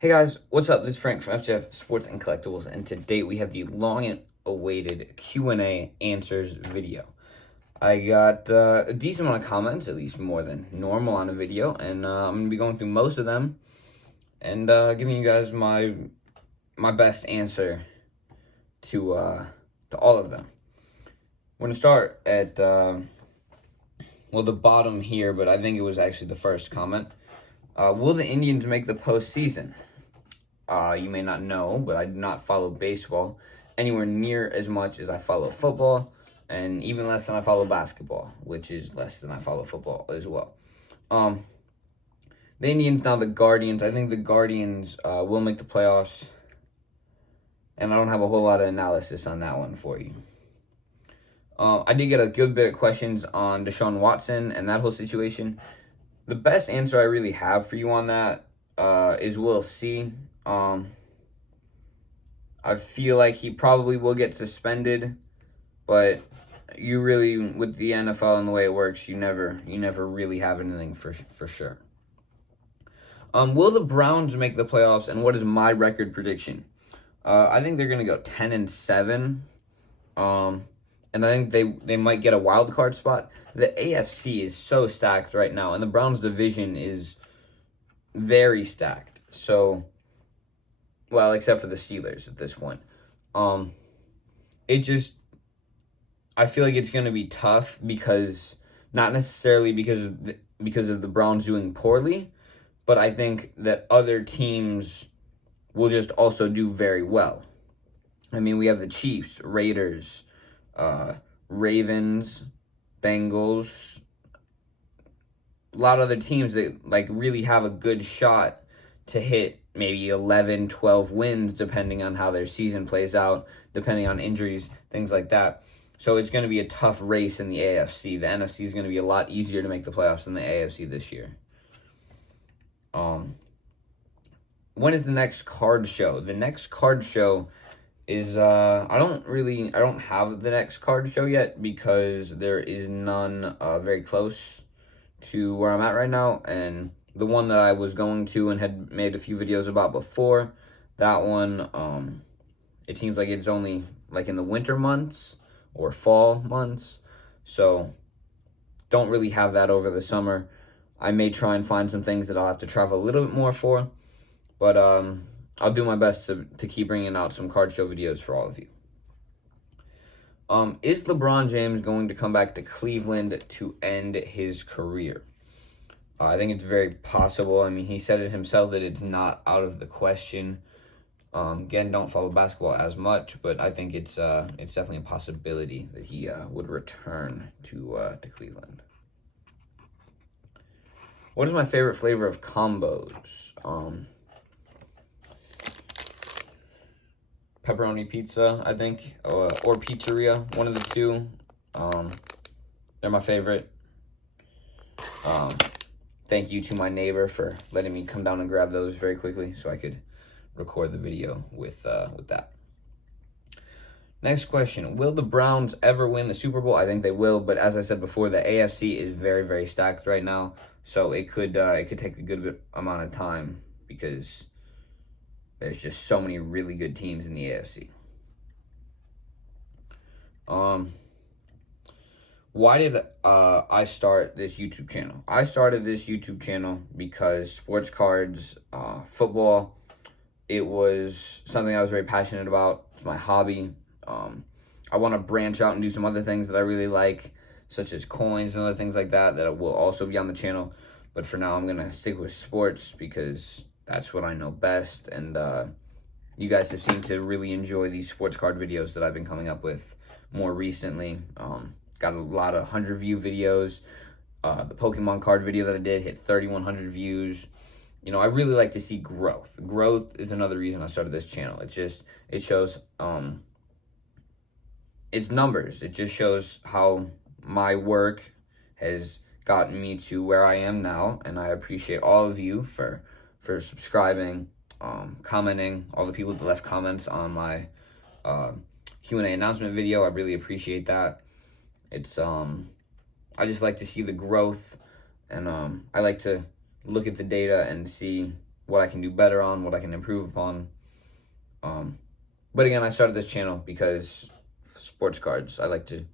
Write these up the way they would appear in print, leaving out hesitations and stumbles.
Hey guys, what's up? This is Frank from FJF Sports and Collectibles, and today we have the long and awaited Q&A answers video. I got a decent amount of comments, at least more than normal on a video, and I'm going to be going through most of them and giving you guys my best answer to all of them. We're going to start at, the bottom here, but I think it was actually the first comment. Will the Indians make the postseason? You may not know, but I do not follow baseball anywhere near as much as I follow football, and even less than I follow basketball, which is less than I follow football as well. The Indians, now the Guardians. I think the Guardians will make the playoffs, and I don't have a whole lot of analysis on that one for you. I did get a good bit of questions on Deshaun Watson and that whole situation. The best answer I really have for you on that is we'll see. I feel like he probably will get suspended, but you really, with the NFL and the way it works, you never really have anything for sure. Will the Browns make the playoffs, and what is my record prediction? I think they're gonna go 10-7. And I think they might get a wild card spot. The AFC is so stacked right now, and the Browns division is very stacked. So, well, except for the Steelers at this point. I feel like it's going to be tough because, not necessarily because of the Browns doing poorly, but I think that other teams will just also do very well. I mean, we have the Chiefs, Raiders, Ravens, Bengals, a lot of other teams that really have a good shot to hit maybe 11, 12 wins, depending on how their season plays out, depending on injuries, things like that. So it's going to be a tough race in the AFC. The NFC is going to be a lot easier to make the playoffs than the AFC this year. When is the next card show? The next card show is, I don't have the next card show yet because there is none very close to where I'm at right now, and the one that I was going to and had made a few videos about before, that one, it seems like it's only in the winter months or fall months, so don't really have that over the summer. I may try and find some things that I'll have to travel a little bit more for, but I'll do my best to keep bringing out some card show videos for all of you. Is LeBron James going to come back to Cleveland to end his career? I think it's very possible. I mean, he said it himself that it's not out of the question. Again, don't follow basketball as much, but I think it's definitely a possibility that he would return to Cleveland. What is my favorite flavor of combos? Pepperoni pizza, I think, or pizzeria, one of the two. They're my favorite. Thank you to my neighbor for letting me come down and grab those very quickly so I could record the video with that. Next question. Will the Browns ever win the Super Bowl? I think they will, but as I said before, the AFC is very, very stacked right now, so it could take a good amount of time because there's just so many really good teams in the AFC. Why did I start this YouTube channel? I started this YouTube channel because sports cards, football, it was something I was very passionate about. It's my hobby. I want to branch out and do some other things that I really like, such as coins and other things like that will also be on the channel. But for now, I'm going to stick with sports because that's what I know best. And you guys have seemed to really enjoy these sports card videos that I've been coming up with more recently. Got a lot of 100-view videos. The Pokemon card video that I did hit 3,100 views. You know, I really like to see growth. Growth is another reason I started this channel. It shows, it's numbers. It just shows how my work has gotten me to where I am now, and I appreciate all of you for subscribing, commenting, all the people that left comments on my Q&A announcement video. I really appreciate that. It's I just like to see the growth, and I like to look at the data and see what I can do better on, what I can improve upon. But again, I started this channel because sports cards. I like to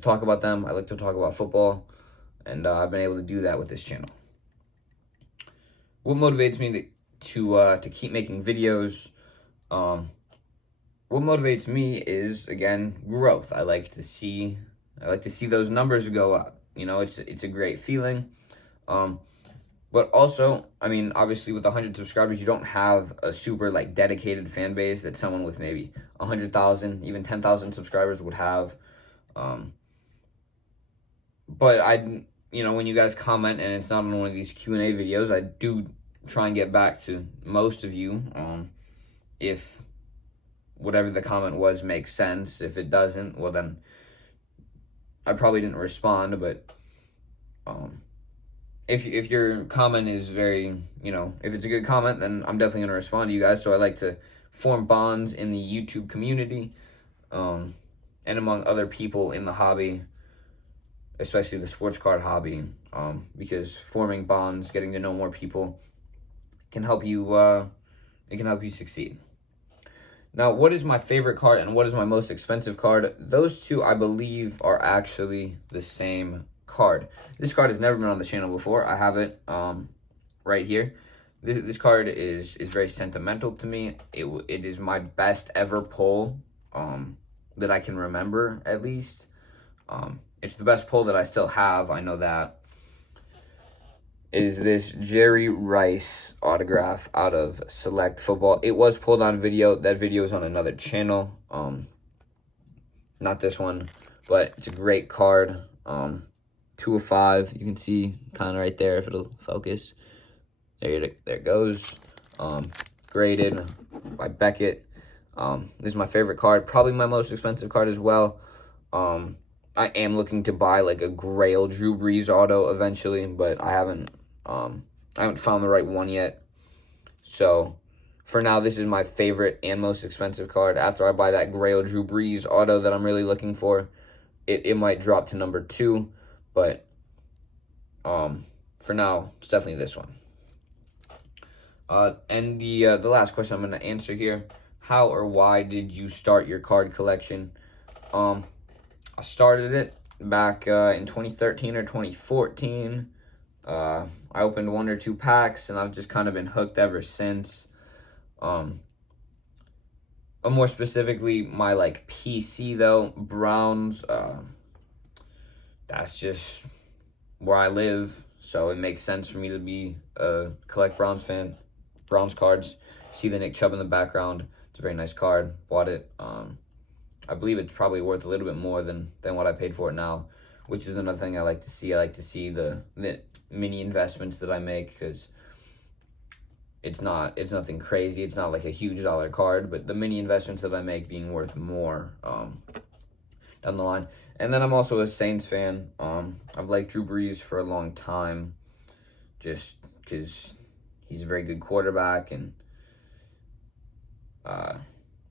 talk about them. I like to talk about football, and I've been able to do that with this channel. What motivates me to keep making videos? What motivates me is, again, growth. I like to see those numbers go up. You know, it's a great feeling. But also, I mean, obviously with 100 subscribers, you don't have a super like dedicated fan base that someone with maybe 100,000, even 10,000 subscribers would have. But you know, when you guys comment and it's not on one of these Q&A videos, I do try and get back to most of you. If whatever the comment was makes sense. If it doesn't, well then I probably didn't respond. But if your comment is very, you know, if it's a good comment, then I'm definitely going to respond to you guys. So I like to form bonds in the YouTube community, and among other people in the hobby, especially the sports card hobby, because forming bonds, getting to know more people can help you, it can help you succeed. Now, what is my favorite card and what is my most expensive card? Those two, I believe, are actually the same card. This card has never been on the channel before. I have it right here. This card is very sentimental to me. It is my best ever pull that I can remember, at least. It's the best pull that I still have. I know that. It is this Jerry Rice autograph out of Select Football. It was pulled on video. That video is on another channel. Not this one, but it's a great card. 2 of 5. You can see kind of right there if it'll focus. There it goes. Graded by Beckett. This is my favorite card. Probably my most expensive card as well. I am looking to buy like a Grail Drew Brees auto eventually, but I haven't found the right one yet. So for now, this is my favorite and most expensive card. After I buy that Grail Drew Brees auto that I'm really looking for, it might drop to number 2, but for now, it's definitely this one. And the last question I'm going to answer here: how or why did you start your card collection? I started it back in 2013 or 2014. I opened 1 or 2 packs, and I've just kind of been hooked ever since. More specifically, my like PC though, Browns. That's just where I live, so it makes sense for me to be collect Browns fan. Browns cards. See the Nick Chubb in the background. It's a very nice card. Bought it. I believe it's probably worth a little bit more than what I paid for it now, which is another thing I like to see. I like to see the mini investments that I make, because it's nothing crazy. It's not like a huge dollar card, but the mini investments that I make being worth more down the line. And then I'm also a Saints fan. I've liked Drew Brees for a long time, just because he's a very good quarterback, and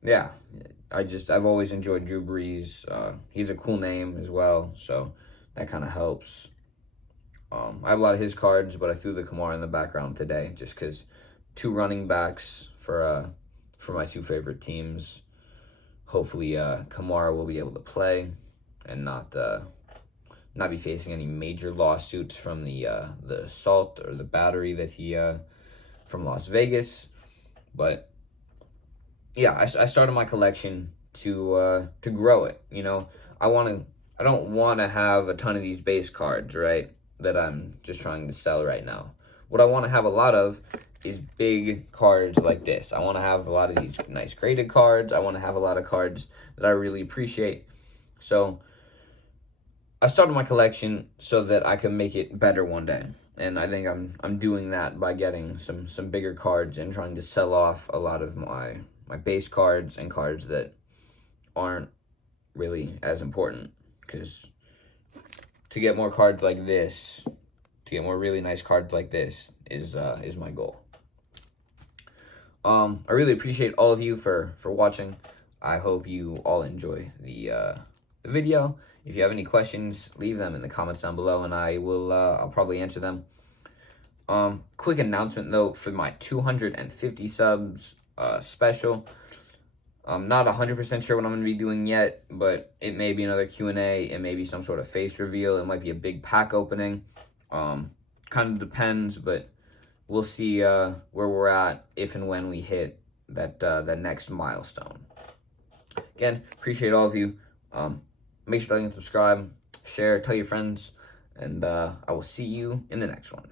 yeah. I've always enjoyed Drew Brees. He's a cool name as well, so that kind of helps. I have a lot of his cards, but I threw the Kamara in the background today just because 2 running backs for my 2 favorite teams. Hopefully, Kamara will be able to play and not be facing any major lawsuits from the assault or the battery that he from Las Vegas, but. Yeah, I started my collection to grow it. You know, I don't want to have a ton of these base cards, right, that I'm just trying to sell right now. What I want to have a lot of is big cards like this. I want to have a lot of these nice graded cards. I want to have a lot of cards that I really appreciate. So I started my collection so that I can make it better one day. And I think I'm doing that by getting some bigger cards and trying to sell off a lot of my base cards and cards that aren't really as important, because to get more cards like this, to get more really nice cards like this is my goal. I really appreciate all of you for watching. I hope you all enjoy the video. If you have any questions, leave them in the comments down below, and I'll probably answer them. Quick announcement though for my 250 subs special. I'm not 100% sure what I'm going to be doing yet, but it may be another Q&A. It may be some sort of face reveal. It might be a big pack opening. Kind of depends, but we'll see where we're at if and when we hit that next milestone. Again, appreciate all of you. Make sure to like and subscribe, share, tell your friends, and I will see you in the next one.